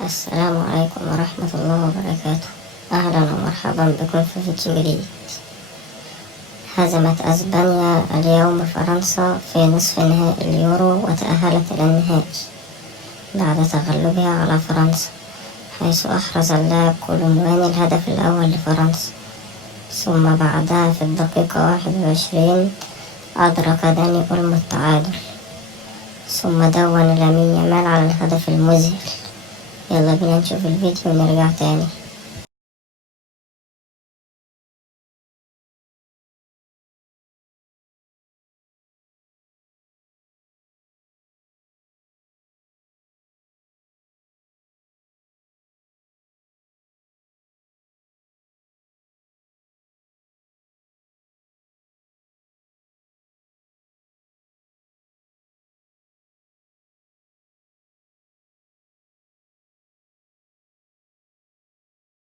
السلام عليكم ورحمة الله وبركاته. أهلا ومرحبا بكم في فيديو جديد. هزمت أسبانيا اليوم فرنسا في نصف نهائي اليورو وتأهلت إلى النهائي بعد تغلبها على فرنسا، حيث أحرز اللاعب كولومواني الهدف الأول لفرنسا، ثم بعدها في الدقيقة 21 أدرك داني أولمو التعادل، ثم دون لامين يامال على الهدف المذهل. يلا بينا نشوف الفيديو ونرجع تاني.